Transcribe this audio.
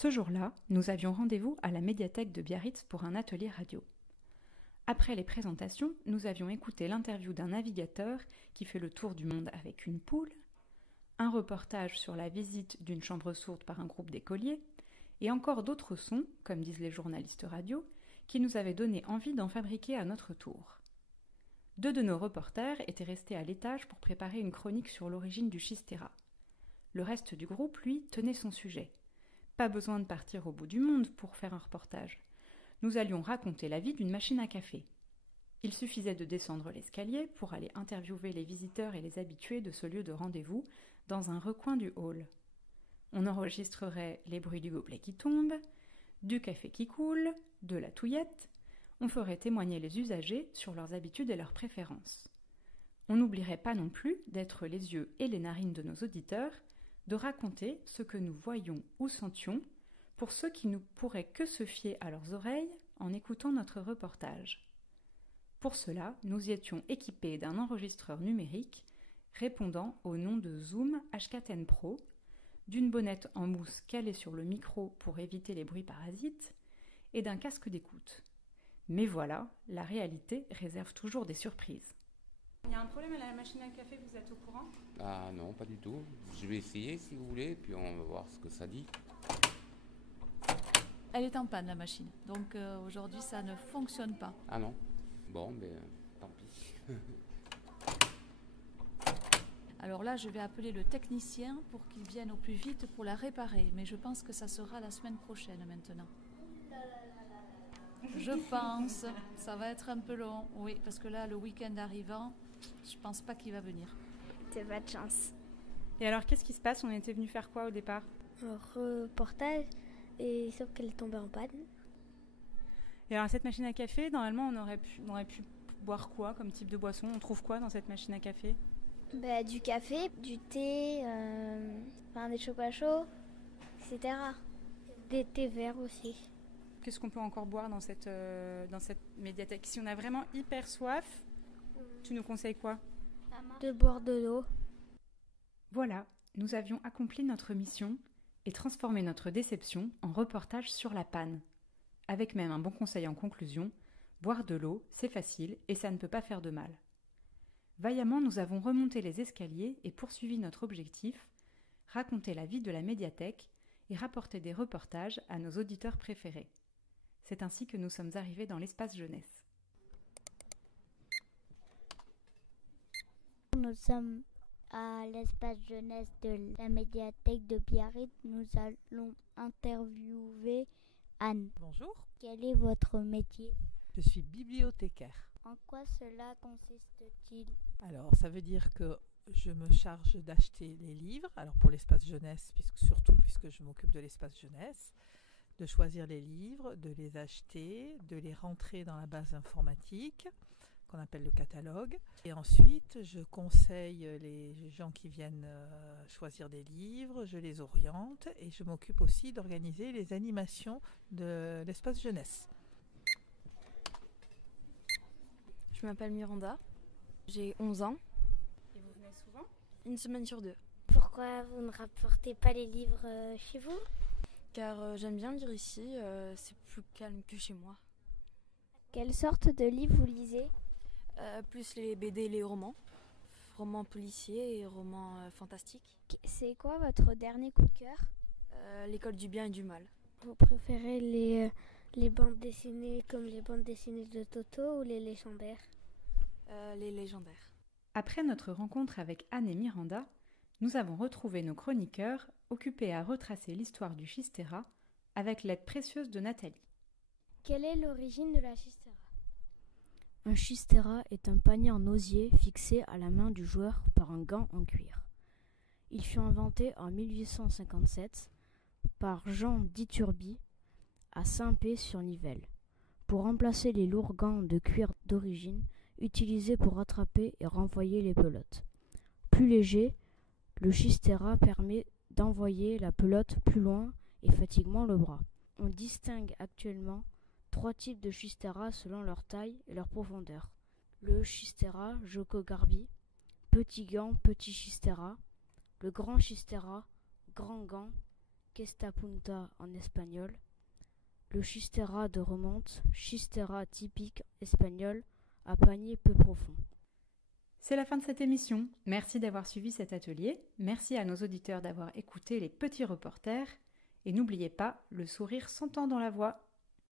Ce jour-là, nous avions rendez-vous à la médiathèque de Biarritz pour un atelier radio. Après les présentations, nous avions écouté l'interview d'un navigateur qui fait le tour du monde avec une poule, un reportage sur la visite d'une chambre sourde par un groupe d'écoliers, et encore d'autres sons, comme disent les journalistes radio, qui nous avaient donné envie d'en fabriquer à notre tour. 2 de nos reporters étaient restés à l'étage pour préparer une chronique sur l'origine du schistera. Le reste du groupe, lui, tenait son sujet. Pas besoin de partir au bout du monde pour faire un reportage. Nous allions raconter la vie d'une machine à café. Il suffisait de descendre l'escalier pour aller interviewer les visiteurs et les habitués de ce lieu de rendez-vous dans un recoin du hall. On enregistrerait les bruits du gobelet qui tombe, du café qui coule, de la touillette. On ferait témoigner les usagers sur leurs habitudes et leurs préférences. On n'oublierait pas non plus d'être les yeux et les narines de nos auditeurs, de raconter ce que nous voyions ou sentions pour ceux qui ne pourraient que se fier à leurs oreilles en écoutant notre reportage. Pour cela, nous y étions équipés d'un enregistreur numérique répondant au nom de Zoom H4n Pro, d'une bonnette en mousse calée sur le micro pour éviter les bruits parasites et d'un casque d'écoute. Mais voilà, la réalité réserve toujours des surprises. Il y a un problème à la machine à café, vous êtes au courant ? Ah non, pas du tout. Je vais essayer si vous voulez, puis on va voir ce que ça dit. Elle est en panne, la machine. Donc aujourd'hui, ça ne fonctionne pas. Ah non. Bon, ben tant pis. Alors là, je vais appeler le technicien pour qu'il vienne au plus vite pour la réparer. Mais je pense que ça sera la semaine prochaine maintenant. Je pense. Ça va être un peu long. Oui, parce que là, le week-end arrivant, je pense pas qu'il va venir. T'as pas de chance. Et alors, qu'est-ce qui se passe ? On était venus faire quoi au départ ? Un reportage, et sauf qu'elle est tombée en panne. Et alors, cette machine à café, normalement, on aurait pu boire quoi comme type de boisson ? On trouve quoi dans cette machine à café ? Bah, du café, du thé, des chocolats chauds, etc. Des thés verts aussi. Qu'est-ce qu'on peut encore boire dans cette médiathèque ? Si on a vraiment hyper soif, tu nous conseilles quoi ? De boire de l'eau. Voilà, nous avions accompli notre mission et transformé notre déception en reportage sur la panne. Avec même un bon conseil en conclusion, boire de l'eau, c'est facile et ça ne peut pas faire de mal. Vaillamment, nous avons remonté les escaliers et poursuivi notre objectif, raconter la vie de la médiathèque et rapporter des reportages à nos auditeurs préférés. C'est ainsi que nous sommes arrivés dans l'espace jeunesse. Nous sommes à l'espace jeunesse de la médiathèque de Biarritz. Nous allons interviewer Anne. Bonjour. Quel est votre métier ? Je suis bibliothécaire. En quoi cela consiste-t-il ? Alors, ça veut dire que je me charge d'acheter les livres, alors pour l'espace jeunesse, puisque je m'occupe de l'espace jeunesse, de choisir les livres, de les acheter, de les rentrer dans la base informatique, qu'on appelle le catalogue. Et ensuite, je conseille les gens qui viennent choisir des livres, je les oriente et je m'occupe aussi d'organiser les animations de l'espace jeunesse. Je m'appelle Miranda, j'ai 11 ans. Et vous venez souvent ? Une semaine sur 2. Pourquoi vous ne rapportez pas les livres chez vous ? Car j'aime bien lire ici, c'est plus calme que chez moi. Quelle sorte de livres vous lisez ? Plus les BD et les romans. Romans policiers et romans fantastiques. C'est quoi votre dernier coup de cœur ? L'école du bien et du mal. Vous préférez les bandes dessinées comme les bandes dessinées de Toto ou les légendaires ? Les légendaires. Après notre rencontre avec Anne et Miranda, nous avons retrouvé nos chroniqueurs occupés à retracer l'histoire du schistera avec l'aide précieuse de Nathalie. Quelle est l'origine de la schistera ? Un schistera est un panier en osier fixé à la main du joueur par un gant en cuir. Il fut inventé en 1857 par Jean d'Iturbi à Saint-Pé-sur-Nivelle pour remplacer les lourds gants de cuir d'origine utilisés pour attraper et renvoyer les pelotes. Plus léger, le schistera permet d'envoyer la pelote plus loin et fatigue moins le bras. On distingue actuellement 3 types de schistera selon leur taille et leur profondeur. Le schistera Joko-Garbi, petit gant, petit schistera, le grand schistera, grand gant Questa punta en espagnol, le chistera de remonte, chistera typique espagnol, à panier peu profond. C'est la fin de cette émission. Merci d'avoir suivi cet atelier. Merci à nos auditeurs d'avoir écouté les petits reporters. Et n'oubliez pas, le sourire s'entend dans la voix.